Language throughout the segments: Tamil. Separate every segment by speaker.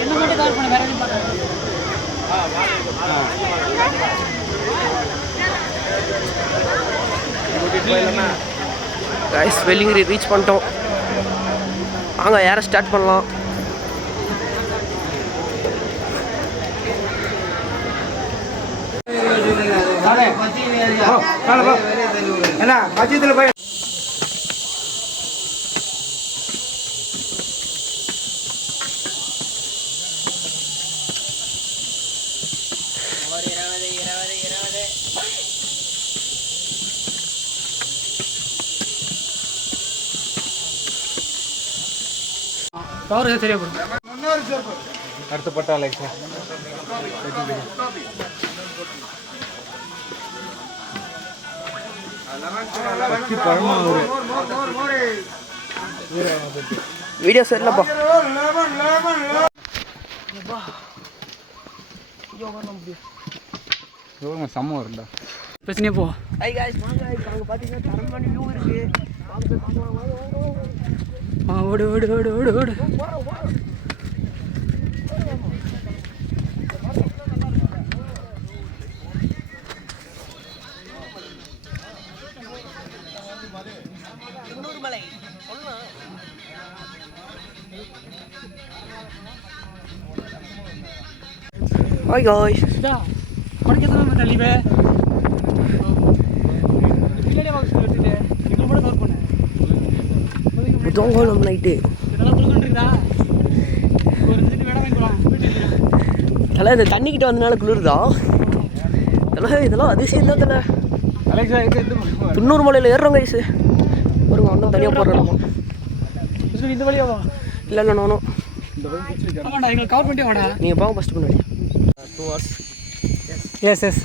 Speaker 1: என்ன மட்டும் கால் பண்ண வேற எதுவும்
Speaker 2: கைஸ் வெள்ளிங்கிரி ரீச் பண்ணிட்டோம் வாங்க யாரை ஸ்டார்ட் பண்ணலாம்
Speaker 1: பவர் சரியா போடும்
Speaker 3: அடுத்த பட்டாலை
Speaker 2: வீடியோ சரியில்லப்பா.
Speaker 3: செம்ம வரும்டா.
Speaker 1: பிரச்சனையே போ.
Speaker 2: ஐ காய்ஸ் வாங்க அங்கே பார்த்தீங்கன்னா தரமான வியூ இருக்கு. வாங்க போய் பார்க்கலாம் வாங்க வாங்க வாங்க.
Speaker 1: ஆ ஓடு ஓடு ஓடு ஓடு ஓடு.
Speaker 2: ஹாய் காய்ஸ்
Speaker 1: இதா. எங்களை மட்டும் கவர் பண்ணு.
Speaker 2: தூங்கணும் நைட்டு
Speaker 1: ஒரு
Speaker 2: தலை இந்த தண்ணிக்கிட்ட வந்தனால குளிருதா? தலை இதெல்லாம் அதிசயம் தான் தலை துண்ணூறு மலையில் ஏறுறோம் கைஸு பாருங்க ஒன்றும் தனியாக போடுறோம்
Speaker 1: இந்த வழியா வா.
Speaker 2: இல்லை இல்லை நானும்
Speaker 1: ஆமாண்டா எங்களை கவர் பண்ணிட்டே வாடா.
Speaker 2: நீங்கள் போங்க
Speaker 1: எஸ் எஸ்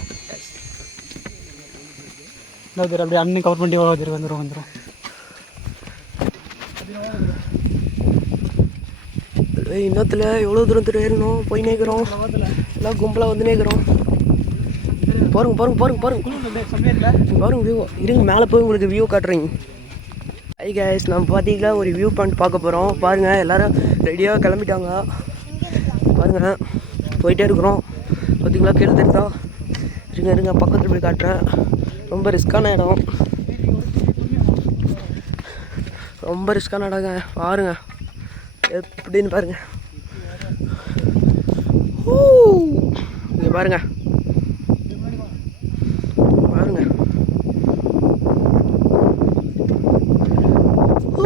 Speaker 1: அப்படியே அண்ணன் கவர் பண்ணி வந்துடும் வந்துடும் வந்துடும்
Speaker 2: இன்னத்தில் எவ்வளோ தூரத்தில் ஏறணும் போய் நேக்கிறோம். எல்லாம் கும்பலாக வந்து நேக்கிறோம். பாருங்க பாருங்க பாருங்க பாருங்க. பாருங்க வியூ இருங்க மேலே போய் உங்களுக்கு வியூ காட்டுறீங்க ஐ கேஸ் நம்ம பார்த்தீங்களா ஒரு வியூ பாயிண்ட் பார்க்க போகிறோம் பாருங்கள் எல்லோரும் ரெடியாக கிளம்பிட்டாங்க. பாருங்கள் போயிட்டே இருக்கிறோம். பார்த்தீங்களா? கீழே தெரியுதா? இருங்க இருங்க பக்கத்தில் போய் காட்டுறேன். ரொம்ப ரிஸ்க்கான இடம். ரொம்ப ரிஸ்க்கான இடங்க. பாருங்க. எப்படின்னு பாருங்க. இங்கே பாருங்க. பாருங்க. ஓ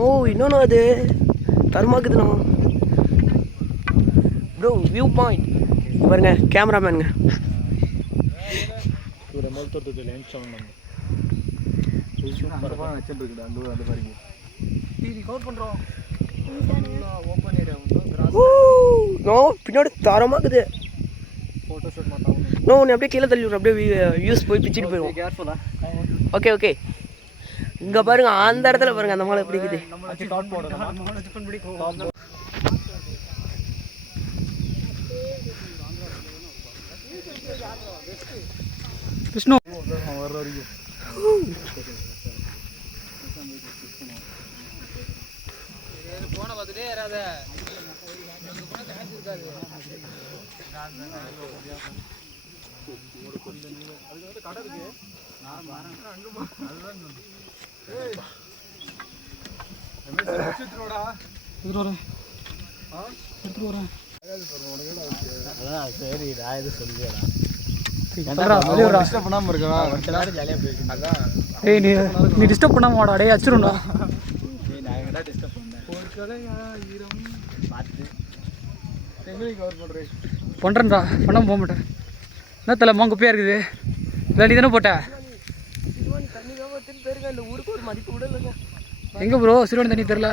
Speaker 2: ஓ இன்னொன்று அது. தருமாக்குதுண்ணா ப்ரோ வியூ பாயிண்ட் பாருங்க கேமராமேனுங்க
Speaker 1: கவர் பண்ணுறோம்
Speaker 2: ஓ நோ பின்னாடி தரமாக்குது நோ உன்னை அப்படியே கீழே தள்ளி அப்படியே வியூஸ் போய் பிச்சுட்டு போயிடும்
Speaker 3: கேர்ஃபுல்லா
Speaker 2: ஓகே ஓகே இங்கே பாருங்க அந்த இடத்துல பாருங்க அந்த மலை எப்படி
Speaker 1: விஷ்ணு.
Speaker 3: வர்ற வரைக்கும்
Speaker 1: போன பார்த்துட்டே ஏறாத எடுத்துட்டு வரேன் எடுத்துட்டு வரேன்.
Speaker 3: சரி நான்
Speaker 1: வெளிய விட்றா.
Speaker 3: டிஸ்டர்ப் பண்ணாம இருக்கா கொஞ்ச நேரம் ஜாலியாக போயிருக்கு அதான்
Speaker 1: ஏய் நீ நீ டிஸ்டர்ப் பண்ணாம வாடா டேய் அச்சிரும்டா
Speaker 3: நான் எங்கடா டிஸ்டர்ப் பண்ணேன் பார்த்து எங்கேயும் கவர் பண்ணுறேன்
Speaker 1: பண்ணுறேன்டா பண்ணாம போக மாட்டேன் என்ன தலை மாங்க குப்பையாக இருக்குது இல்லை நீ தானே போட்ட
Speaker 2: ஒரு
Speaker 1: எங்கே ப்ரோ சிறுவன் தண்ணி தெரில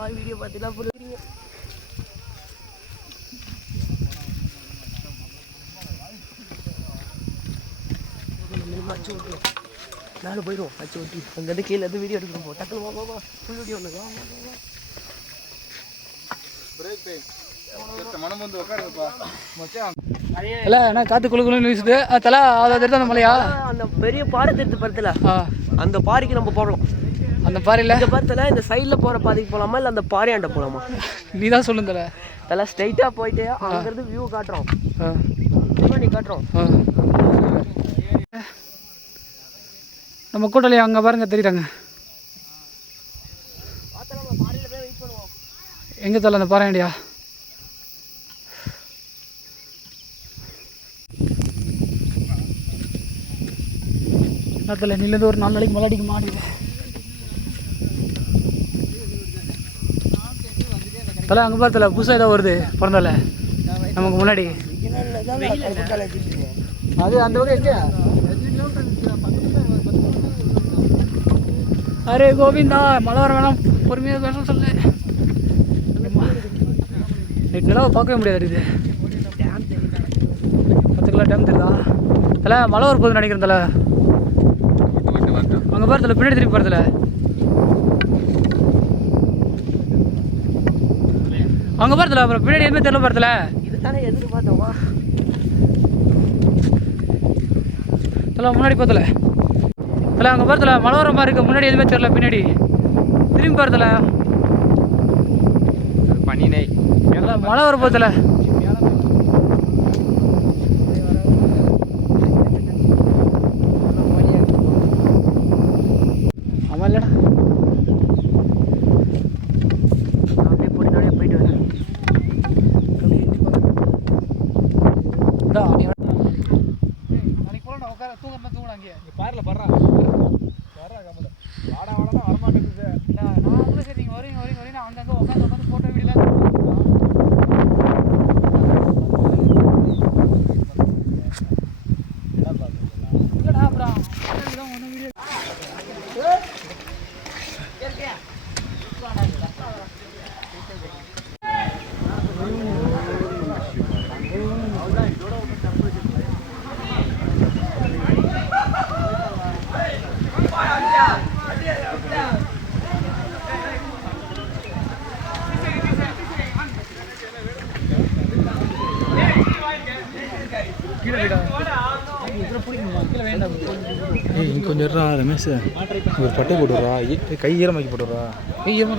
Speaker 2: மாதிரி வீடியோ பார்த்தீங்கன்னா புரியுங்க அச்சு விட்டுரும் மேலே போயிடும் அச்சு விட்டு அங்கேருந்து கீழே இருந்து வீடியோ எடுக்கணும் போ. டக்குனு வா வா ஃபுல் வீடியோ ஒன்று
Speaker 3: பிரேக் டைம்
Speaker 1: என்ன காற்று குழு குழுன்னு வீசுது தலை அதை அந்த மலையா?
Speaker 2: அந்த பெரிய பாறை தெரிஞ்சு படத்துல. அந்த பாறைக்கு நம்ம போகலாம்.
Speaker 1: அந்த பாறையில்?
Speaker 2: இந்த படத்துல இந்த சைடில் போகிற பாதைக்கு போகலாமா இல்லை அந்த பாறையாண்ட போகலாமா
Speaker 1: நீ தான் சொல்லு தலை
Speaker 2: தலை ஸ்ட்ரைட்டாக போயிட்டு அங்கேருந்து வியூ காட்டுறோம். நீ காட்டுறோம்.
Speaker 1: நம்ம கூட்டாளி அங்கே பாருங்க தெரியுறாங்க எங்கே தலை அந்த பாறையாண்டியா என்ன தலை நில்லது ஒரு நாலு நாளைக்கு மலாடிக்கு மாடுது தலை அங்கே பாரு தலை புதுசாக ஏதோ வருது பிறந்தால. நமக்கு முன்னாடி. அது அந்த பக்கம் எங்க அரே கோவிந்தா மழை வர வேணாம் பொறுமையாக பேச சொல்லு. நைட் நிலவை பார்க்கவே முடியாது இது. கிலோ டேம் தெரியுதா? தலை மழை வர போகுதுன்னு நினைக்கிறேன் தலை. அங்கே பாரு தலை பின்னாடி திரும்பி பாரு அங்கே பாரு தலை அப்புறம் பின்னாடி எதுவுமே தெரியல பாரு தலை
Speaker 2: இதுதானே எதிர்பார்த்தோமா?
Speaker 1: தலை முன்னாடி பார்த்தல தலை அங்கே பார்த்தல மழை வர மாதிரி இருக்கு முன்னாடி எதுவுமே தெரியல பின்னாடி. திரும்பி பார்த்தல
Speaker 3: பனினை
Speaker 1: தலை மழை வர போதில்ல ஆமாம் இல்லைடா
Speaker 2: அப்படியே போயிட்டு அப்படியே போயிட்டு வரேன்
Speaker 1: இதா, நீ வா. நாளைக்கு போகலாம் உட்கார தூங்க தூங்கலாம் அங்கேயே
Speaker 3: பாருல படுறா வர்றா கம்மல வாடா வாடா வரமாட்டேங்குது
Speaker 1: நான் கூட சரி நீங்கள் வரீங்க வரீங்க வரீங்க அங்கங்கே உட்காந்து உட்காந்து ஃபோட்டோ வீடியோலாம் இல்லைடா அப்புறம் ஒன்றும் வீடியோ கீழே விடா இதில் பிடிக்கணுமா கீழே வேண்டாம்
Speaker 3: ஏய் இங்க கொஞ்சம் ரமேஷ். ஒரு பட்டை போட்டுடுறா. கை ஈரமாக்கி போட்டுடுறா.
Speaker 1: ஏய் ஏமா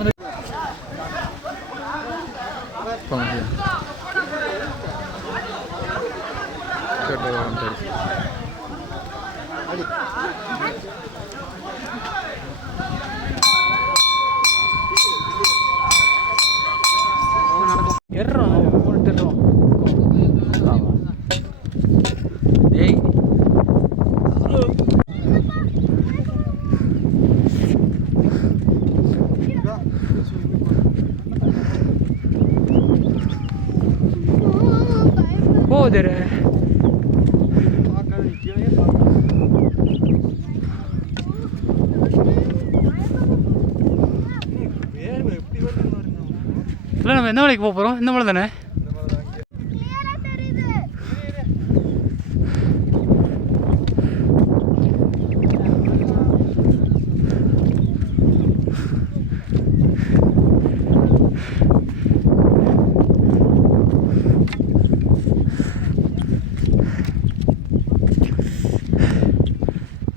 Speaker 1: இல்லை நம்ம எந்த மலைக்கு போக போகிறோம் இந்த மலை தானே?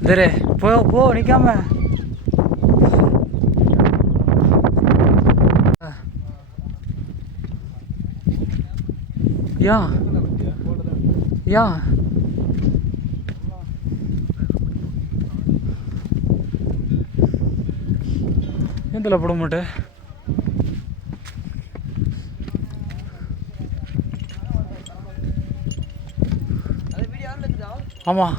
Speaker 1: இதரு போ போ நிற்காம யா யா எந்தில் போட மாட்டேன் ஆமாம்